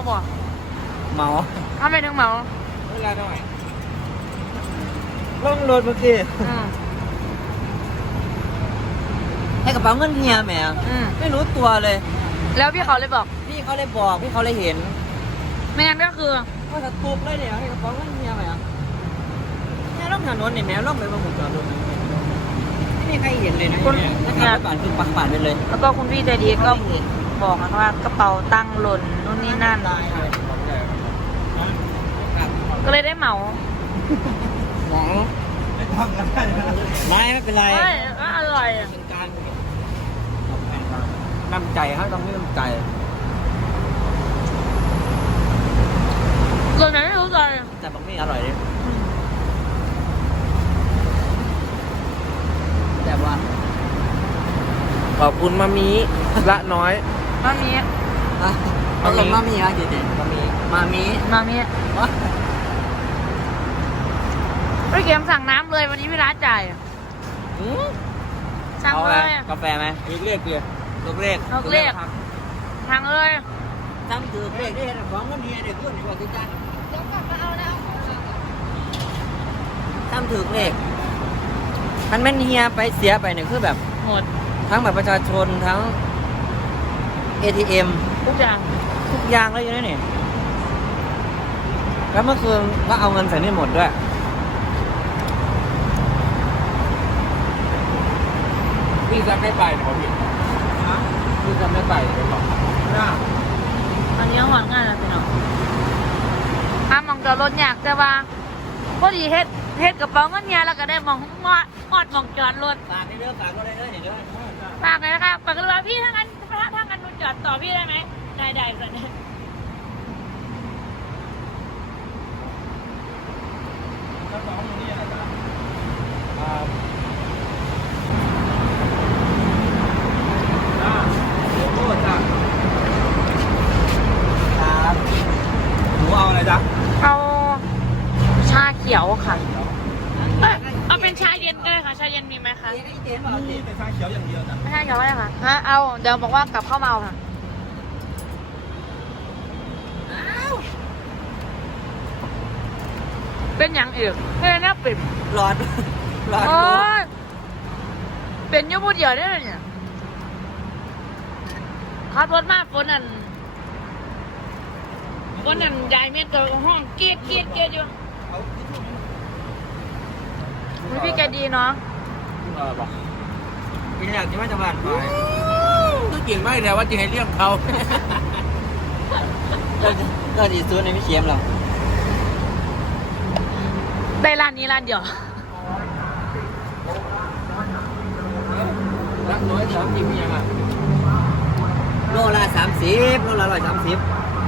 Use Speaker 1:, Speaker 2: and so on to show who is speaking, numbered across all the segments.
Speaker 1: บ่
Speaker 2: เมา
Speaker 1: ถ้าไม่ถึงเมา
Speaker 3: เวลาหน่อย
Speaker 2: ล่องรถเมื่อกี้
Speaker 1: อืม
Speaker 2: ให้กระเป๋าเงินเฮียแหม
Speaker 1: อืม
Speaker 2: ไม่รู้ตัวเลย
Speaker 1: แล้วพี่เขาเลยบอก
Speaker 2: พี่เขาเลยบอกพี่เขาเลยเห็น
Speaker 1: ไม่งั้นก็คือ
Speaker 2: ว่าจะตุบเลยเนี่ยให้กระเป๋าเงินเฮียแหมเนี่ยล่องถนนเนี่ยแหมล่องไปบางหมู่จอดรถไม่มีใครเห็นเลยนะเนี่ยนะครับป่านคือปักๆไปเลย
Speaker 1: แล้วก็คุณพี่ใจดีก็บอกนะว่ากระเป๋าตังค์หล่นนู่นนี่นั่น ก็เลยได้เหมา
Speaker 2: หมอไม่เป็นไร
Speaker 1: เฮ้ยอร่อยอะ
Speaker 2: เป็นการน้ำใจฮะต้องมีน้ำใจ
Speaker 1: ส่วนไหนไม่รู้ใจ
Speaker 2: แต่บางทีอร่อยดิแต่ว่า
Speaker 3: ขอบคุณมามีละน้อย
Speaker 1: มามี
Speaker 2: เอาลงมามีฮะเจ๊ๆมามี
Speaker 1: มามี
Speaker 2: วะ
Speaker 1: พี่เกมสั่งน้ำเลยวันนี้พี่ร้านจ่ายอะสั่ง
Speaker 2: เอา
Speaker 1: เล
Speaker 2: อะไร
Speaker 1: ย
Speaker 2: กาแฟไหม
Speaker 3: เรียกเลย
Speaker 2: ลูกเลข
Speaker 1: ลูกเลข สั่งเลย
Speaker 2: ทำถือเลขได้ของเงินเฮียเด็กขึ้นกว่าที่จ้า
Speaker 1: เดี๋ยวกลับมาเอาแล้ว
Speaker 2: ทำถือเลขมันแม่นเฮียไปเสียไปเนี่ยคือแบบ
Speaker 1: หมด
Speaker 2: ทั้งแบบประชาชนทั้ง ATM
Speaker 1: ทุกอย่าง
Speaker 2: ทุกอย่างเลยอยู่ในนี่แล้วเมื่อคืนก็เอาเงินใส่นี่หมดด้วย
Speaker 3: พี่จะไม่ไปนะครับพี่จะไม่ไปเลยหรอ
Speaker 1: อันนี้หวานง่ายนะพี่น้องห้ามมองจอดรถยากแต่ว่าพอดีเฮ็ดกระเป๋าเงินยาแล้วก็ได้มองมอดมองจอดรถ
Speaker 2: ฝากให้เด้อฝากก็ได้เด้อเห็นเด้อ
Speaker 1: ฝากเลยนะคะฝากเลยว่าพี่ถ้างั้นหนูจอดต่อพี่ได้ไหมได้สันนี้
Speaker 3: แล้วน้องอยู่นี่อะไรจ๊ะเดี๋ยวพูดจ้ะ
Speaker 2: ครับ
Speaker 3: หนูเอาอะไรจ๊ะ
Speaker 1: เอาชาเขียวค่ะเอาเป็นชาเย็นก็ได้ค่ะชาเย็นมีไหมคะ
Speaker 3: มีแต่ชาเขียวอย่างเดียวจ้ะ
Speaker 1: ไม่ใช่เขียวก็ได้ค่ะฮะเอาเดี๋ยวบอกว่ากลับเข้ามาเอาค่ะเป็นอย่างอื่นเฮ้ยน่าปิด
Speaker 2: ร้อนร้อน
Speaker 1: โอ้ยเป็นอยูบูเดียวได้เลยเนี่ยขับรถมาฝนนั่นยายเมียตัวห้องเกียดอยู่พี่แกดีเนาะ
Speaker 3: บอก
Speaker 2: กินอยากที่ว่าจะหวานไป
Speaker 3: ก็เก่งมากแต่ว่าจะให้เรียกเขา
Speaker 2: ก็ดีซูนในพี่เชียมเรา
Speaker 1: ได้ร้านนี้ร้านเดียว
Speaker 3: รักน้อยสามจริงยังอ่ะ
Speaker 2: โลละ30โลละ130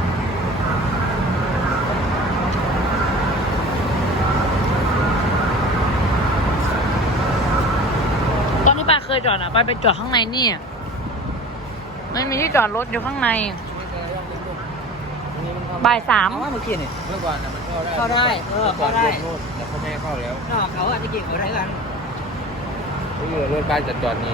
Speaker 1: ตอนที่ป้าเคยจอดอ่ะป้าไปจอดข้างในนี่มันมีที่จอดรถอยู่ข้างในบ่ายสาม
Speaker 2: เอาว่าเมื่อกี้นี่
Speaker 3: เมื่อก่อนมันเข้าได้
Speaker 2: เข้าได้เข้าได้
Speaker 3: แล้วเขาไม่ให้เข้าแล้ว
Speaker 2: นอกเขาอาจจะเก่งกว่าไรกัน
Speaker 3: รถบ้านจัดจอดนี่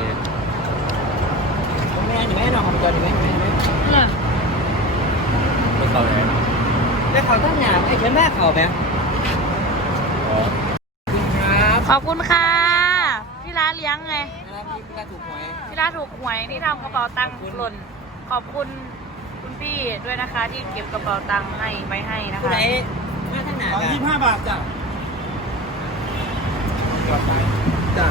Speaker 2: แม่อยู่ไหมนอกของจอดีไหม
Speaker 1: เนี่ย
Speaker 3: ไม่เข้าแล้ว
Speaker 2: แต่เขาตั้งหนาไอ้เชิญแม่เขาไหม
Speaker 3: อ๋อครับ
Speaker 1: ขอบคุณค่ะพี่ร้านเลี้ยงไง
Speaker 2: นะครับพี่กระถูกหวย
Speaker 1: พี่ร้านถูกหวยที่ทำกระเป๋าตังค์หล่นขอบคุณคุณพี่ด้วยนะคะ ที่เก็บกระเป๋าตังค์ให้ไว้ให้นะ
Speaker 2: ผู้
Speaker 1: คะ
Speaker 2: ใดมาตั้งหนา
Speaker 3: ตอน
Speaker 2: กัน
Speaker 3: 25 บาทจ้ะจอดไปจ้ะ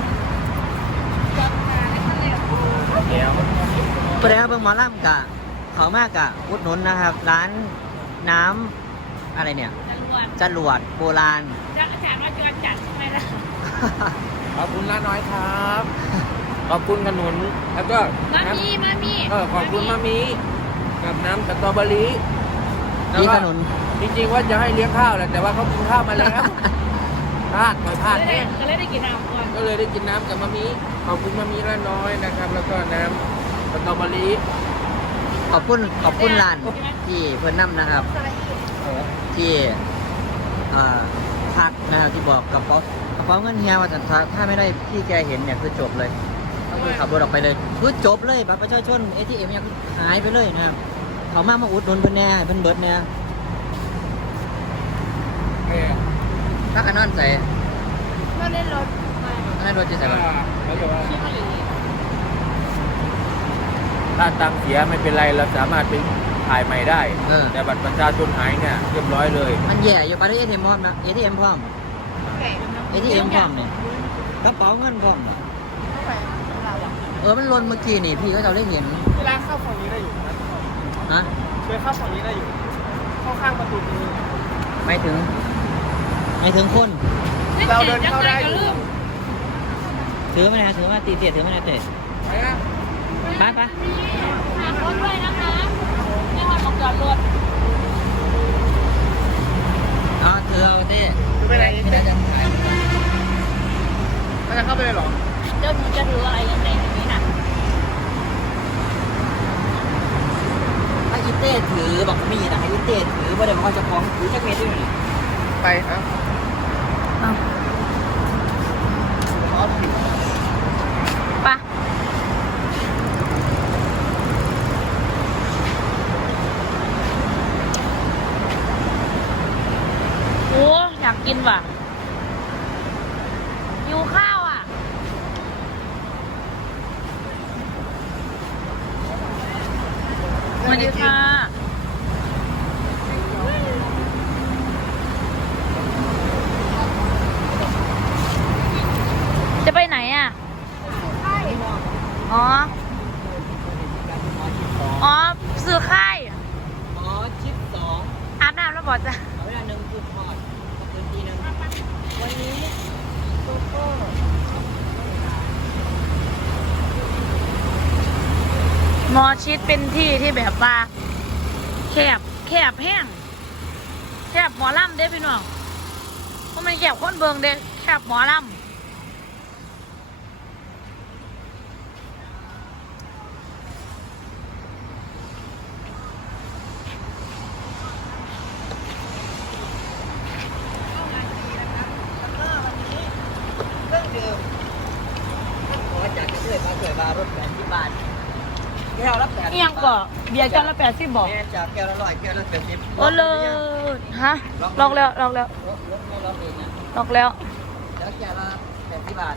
Speaker 3: แล้ว
Speaker 2: ผู้ใดมาเบิ่งหมอลำกะเขามากกะอุดหนุนนะครับ ร้านน้ำอะไรเนี่ย จรวดโบราณ
Speaker 1: จะอาจารย์ว่าจะจัดไหมล่ะ
Speaker 3: ขอบคุณน้าน้อยครับ ขอบคุณขนุน แล้วก็
Speaker 1: มา
Speaker 3: น้ำ
Speaker 1: มี
Speaker 3: ขอบคุณมามีกับน้ำสตรอเบอรี่
Speaker 2: พี่ขนุน
Speaker 3: จริงๆว่าจะให้เลี้ยงข้าวแหละแต่ว่าเขากินข้าวมาแล้วพลาดหน่อยพลาดเอง
Speaker 1: ก็เลยได้กินน้ำก่อน
Speaker 3: ก็เลยได้กินน้ำกับมามีขอบคุณมามีละน้อยนะครับ แล้วก็น้ำสตรอเบอรี่
Speaker 2: ขอบคุณร้านที่เพื่อนนำนะครับ ที่พักนะครับที่บอกกระเป๋าเงินเฮียว่าถ้าไม่ได้พี่แกเห็นเนี่ยคือจบเลยก็คือขับรถออกไปเลยคือจบเลยบัตรประชาชน ATM ยังหายไปเลยนะครับเขามาอุดหนุนเพิ่นแน่เพิ่นเบิดแน่
Speaker 3: เออ
Speaker 2: ถ้ากันนอนใส่
Speaker 1: เราเล่นรถมา
Speaker 2: ให้รถจะใส่ก่อน
Speaker 3: แล้วก็ว่า
Speaker 1: ที่เกาหลี
Speaker 3: ถ้าตังค์เสียไม่เป็นไรเราสามารถไปถ่ายใหม่ได้ แต่บัตรประชาชนหายเนี่ยเรียบร้อยเลย
Speaker 2: มันแย่อยู่ปะที่ ATM พร้อมนะ ATM พร้อม ATM พร้อมเนี่ยกระเป๋าเงินพร้อมเนี่ยมันลนเมื่อกี้นี่พี่ก็จะได้เห็น
Speaker 4: เวลาเข้าฝั่งนี้ได้อยู่นะ
Speaker 2: ฮะ
Speaker 4: เคยเข้าฝั่งนี้ได้อยู่ เข้าข้างประตูนี้
Speaker 2: ไม่ถึงคน
Speaker 4: เราเดินเข้าได้อยู่
Speaker 2: ถือมานะถือมาตีเตียถือมานะเตะ
Speaker 3: ไปนะ
Speaker 2: ไป
Speaker 1: หารถด้วยนะคะไม่หอดหมองจอดรถ
Speaker 2: ถือเอาเต้
Speaker 4: ไปไหน
Speaker 2: ไม่ได้จะถ่าย
Speaker 4: มันจะเข้าไปเลยเหรอ
Speaker 1: เจ้าหนูจะถืออะไรยังไงอย่างนี้น่ะ
Speaker 2: ถ้าอีเต้ถือบอกมีแต่ให้อีเต้ถือว่าเดี๋ยวมันก็จะคล้องถือจักเมตรด้วยนี่
Speaker 4: ไปครับ
Speaker 1: ไปโอ้อยากกินว่ะหิวข้าวอ่ะสวัสดีค่ะ จะไปไหนอ่ะ อ๋อ อ๋อ ซื้อค่าย
Speaker 2: ชิป2
Speaker 1: อาบน้ำแล้วบอกจ้ะ
Speaker 2: เวลา1คือทอดพื้นที่นึงวันนี้โกโก้
Speaker 1: หมอชิดเป็นที่ที่แบบว่าแคบแห้งแคบหมอลำเด้พี่น้องเพราะมันแคบคนเบิงเด้แคบหมอลำ
Speaker 2: จากจะช่วยมารถ80 บาทแก้วละ80
Speaker 1: นี่ยังก่อเบียร์แก้วละ80บอก
Speaker 2: แม่จากแก้วละ100แก้วละ80
Speaker 1: โอ้เลยฮะลอกแล้ว
Speaker 2: รถไม่รถเองนะ
Speaker 1: ลอกแล้ว
Speaker 2: แล้วแก้วละ80 บาท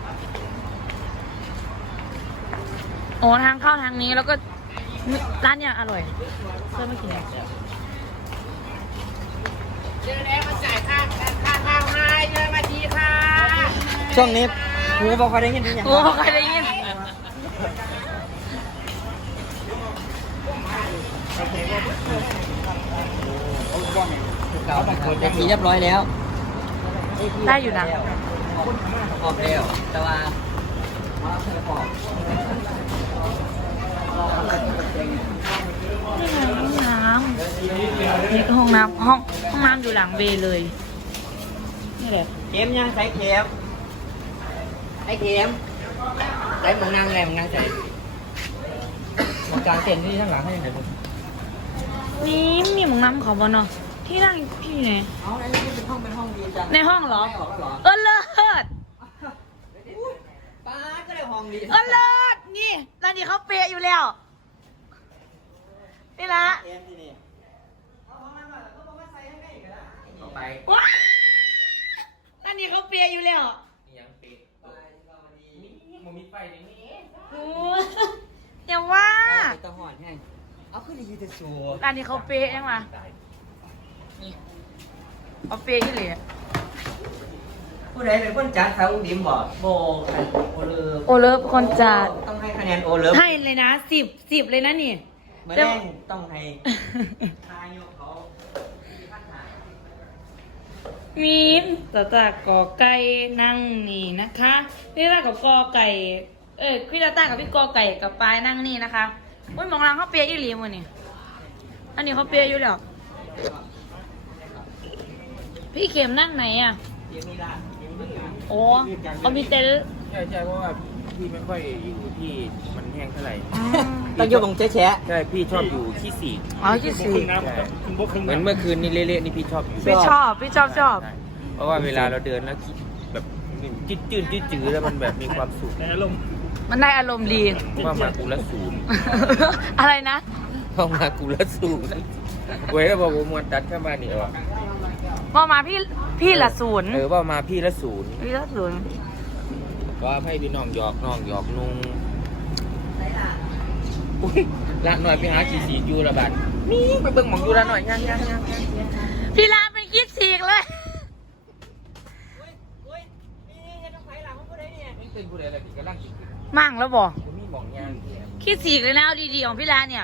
Speaker 1: โอ้ทางเข้าทางนี้แล้วก็ร้านเนี่ยอร่อยเชื่อไม่กิน
Speaker 4: เจอแล้วมาจ่ายค่าข้าวให้เยอะมาทีค่ะ
Speaker 2: ช่วงนี้หูบอกว่าได้ยินอย่าง
Speaker 1: โอ้ใครได้ยิน
Speaker 2: เก่าได้ทีเรียบร้อยแล้ว
Speaker 1: ได้อยู่นะ
Speaker 2: ออกแล้วแต่ว่า
Speaker 1: นี่ไงห้องน้ำนี่ก็ห้องน้ำห้องน้ำอยู่หลังเวเลยนี่แหละ
Speaker 2: เข็มยังใส่เข็มไอ้เข็มใส่มึงนั่งไงมึงนั่งใส่มึงกลางเต็นท์ที่ข้างหลังให้ยังไงมึง
Speaker 1: นี่มีหมองน้ำเขาบ่เนาะที่นั่งที่ไหน
Speaker 2: เอาในนี้เป็นห้องดีจัง
Speaker 1: ในห้องเหรอ
Speaker 2: ไม่ออกแล้วเหรอ
Speaker 1: เลิศ
Speaker 2: ป้าก็เลยห้องดี
Speaker 1: เลิศนี่ร้านนี้เขาเปะอยู่แล้วนี่ละ
Speaker 2: เอ็มที่นี่เอาของมันมาแล้วก็บอกว่าใส่ให้ได้อีกนะต่อไป
Speaker 1: ว้าร้านนี้เขาเปะอยู่แล้ว
Speaker 3: ยังปิดมันมีไฟอย่างนี้
Speaker 1: โอ้อย่าว่า
Speaker 2: ตะหอนไงเอาขึ้นดีแต่ชัว
Speaker 1: ร้านนี้เขาเปะยังวะนี่เขาเปะที่เหลือ
Speaker 2: ผู้ใดเป็นคนจัดเขาดิมบอกโบโอเลิฟ
Speaker 1: โอเลิฟคนจัด
Speaker 2: ต้องให้คะแนนโอเลิฟ
Speaker 1: ให้เลยนะ10เลยนะนี่
Speaker 2: เหมือนแม่งต้องให้ทายโยเขา
Speaker 1: มีตาๆกอไก่นั่งนี่นะคะพี่ตากับกอไก่พี่ตากับพี่กอไก่กับปลายนั่งนี่นะคะอุ้ยมองรังเขาเปียอีหลีมือนี่อันนี้เขาเปียอยู่แล้วพี่เข็มนั่งไหนอ่ะ
Speaker 2: เดี๋ยวมีร้านเดี๋ยวมีร้าน
Speaker 1: โอ้เขามีเต็นท์
Speaker 3: ใช่เพราะว่าพี่ไม่ค่อยอยู่ที่มันแห้งเท่าไหร่
Speaker 2: ต้องโยกของแฉะ
Speaker 3: ใช่พี่ชอบอยู่ที่สี่
Speaker 1: อ๋อที่สี่
Speaker 3: ใช่เหมือนเมื่อคืนนี่เละๆนี่พี่ชอบอยู่
Speaker 1: พี่ชอบชอบ
Speaker 3: ใช่เพราะว่าเวลาเราเดินแล้วคิดแบบจืดแล้วมันแบบมีความสุข
Speaker 1: มันได้อารมณ์ดี
Speaker 3: ว่ามากูละศูนย์
Speaker 1: อะไรนะ
Speaker 3: เข้ามากูละสูนเว้ยบอกว่ามวนตัดเข้ามานี่วะ
Speaker 1: พอมาพี่ละศูนย์
Speaker 3: ว่ามาพี่ละศูนย์
Speaker 1: พี่ละศูนย์
Speaker 3: ก็ให้พี่น้องหยอกน้องหยอกนุ่งอุ้ยละหน่อยไปหาขี่สีอยู่ละบัดนี่ไปเบิ่งหมองอยู่ละหน่อยยัง
Speaker 1: พี่ลาเป็นคิดฉีกเลย
Speaker 3: นี่เป็นผู้ใดอะไรที่กำลังกิน
Speaker 1: มั่งแล้วบอก
Speaker 3: ผมมีหมองยาง
Speaker 1: คิดฉีกเลยนะเอาดีๆของพี่ลาเนี่ย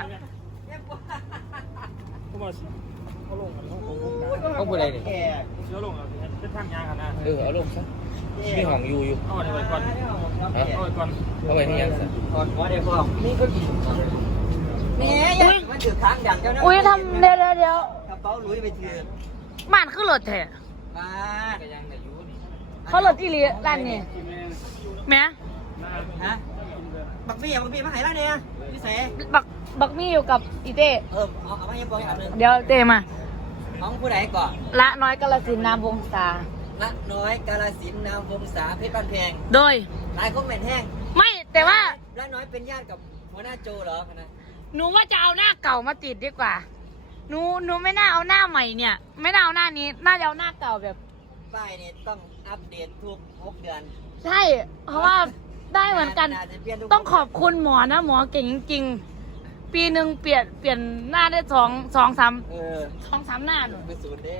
Speaker 3: เขาผู้ใดนี่
Speaker 2: เชื้อลงเป็นทางยากันนะ
Speaker 3: เอาลงซะมีห้องอยู่
Speaker 2: เอาไว้ก่อน
Speaker 3: เอา
Speaker 2: เอาไว้ก่อน
Speaker 3: เอาไว้นี่ยังซะ
Speaker 2: ก่อนว่าเดี๋ยวพ่อนี่ก็กินแม่มันถือค้างอย่างเจ้านะ
Speaker 1: อุ้ยทำเดี๋ยว
Speaker 2: กระเป๋าลุยไปถือ
Speaker 1: บ้านขึ้นรถแท้
Speaker 2: มา
Speaker 3: ก็ยังได้อยู่นี่
Speaker 1: เขารถอีหลีร้านนี้แม่
Speaker 2: ฮะบักบี้มาให้แล้วเนี่ยพี่เส
Speaker 1: บักมี่อยู่กับอีเต้
Speaker 2: เอามายังบอกอันนึง
Speaker 1: เดี๋ยวเต้มา
Speaker 2: ของผู้ใดก่อน
Speaker 1: ละน้อยกาลสินธุ์นามวงศา
Speaker 2: ละน้อยกาลสินธุ์นามวงศาเพชรบ้านแพง
Speaker 1: โดย
Speaker 2: ลายคอมเมนต์แห้ง
Speaker 1: ไม่แต่ว่า
Speaker 2: ละน้อยเป็นญาติกับหัวหน้าโจเหรอคณะ
Speaker 1: หนูว่าจะเอาหน้าเก่ามาติดดีกว่าหนูไม่น่าเอาหน้าใหม่เนี่ย ไม่น่าเอาหน้านี้น่าจะเอาหน้าเก่าแบบ
Speaker 2: ป้ายเนี่ยต้องอัปเดตทุก6 เดือน
Speaker 1: ใช่ เพราะว่าได้เหมือนกัน ต้องขอบคุณหมอนะหมอเก่งจริงๆปีหนึ่งเปลี่ยนหน้าได้สองสาม สองสามหน้าหนู
Speaker 2: ไปศูนย์เด้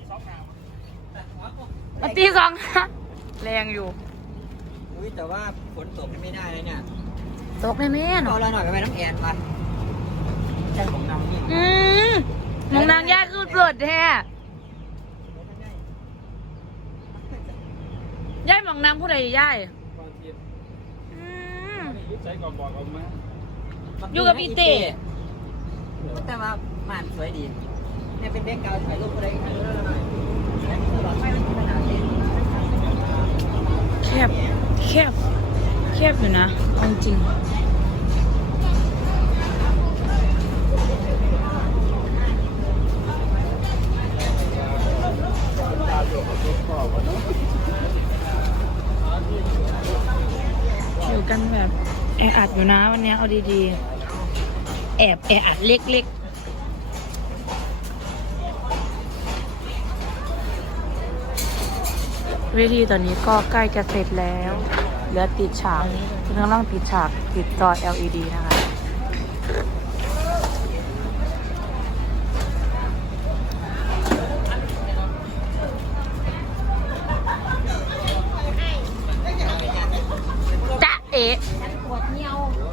Speaker 1: มาตีสองนะแรงอยู่
Speaker 2: อุ้ยแต่ว่าฝนตกไม่ได้เลยเนี่ย
Speaker 1: ตกเลยแม่หนู
Speaker 2: เอาเราหน่อยไปน้องแอนไปใช่ของนำนี่
Speaker 1: มองนางยากคือเปิดแท้ย่ายมองนางผู้ใดย่ายอยู่กับอีเต้
Speaker 2: แต่ว่าม่านสวยดีเนี่ยเป็นเด็กเก่าถ่ายรูปอะไรกันเลย
Speaker 1: แคบอยู่นะเอาจริงอยู่กันแบบแออัดอยู่นะวันนี้เอาดีๆแออัดเล็กๆวิธีตอนนี้ก็ใกล้จะเสร็จแล้วเหลือติดฉากกำลังติดฉากติดจอ LED นะคะจ๊ะเอ๋ปวดเงี้ยว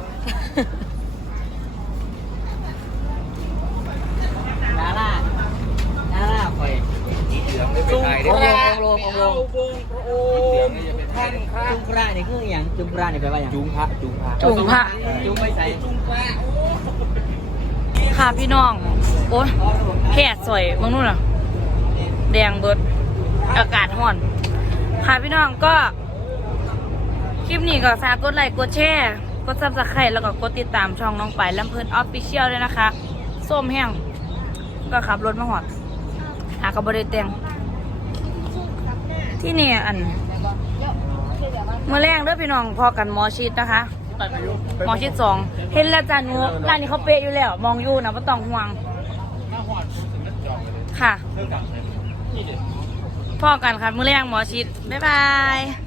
Speaker 2: ดาราคอย
Speaker 3: สีเหลืองไม่เป็นไรได้
Speaker 2: องลง
Speaker 3: สีเหลืองนี่จะเป็นไทย
Speaker 2: จุงพระนี่คืออย่างจุงพระนี่แปลว่าอย่าง
Speaker 3: จุงพระ
Speaker 1: จุงพระ
Speaker 2: จุงไม่ใส่จุงพระ
Speaker 1: ค่ะพี่น้อง โอ๊ยแค่สวยมองนู่นน่ะ แดงเบิดอากาศร้อน ค่ะพี่น้องก็ คลิปนี้ก็ฝากกดไลค์กดแชร์กดซับสไครต์แล้วก็กดติดตามช่องน้องไปลำเพลินออฟฟิเชียลด้วยนะคะ ส้มแห้งก็ขับรถมาหอด หากระบริเตงที่นี่อันเมื่อแรงเด้อพี่น้องพอกันหมอชิดนะคะ หมอชิด2เห็นแล้วจ้าหนูร้านนี้เขาเป๊ะอยู่แล้ว มองอยู่นะไม่ต้องห่วงค่ะพอกันค่ะเมื่อแรงหมอชิดบ๊ายบาย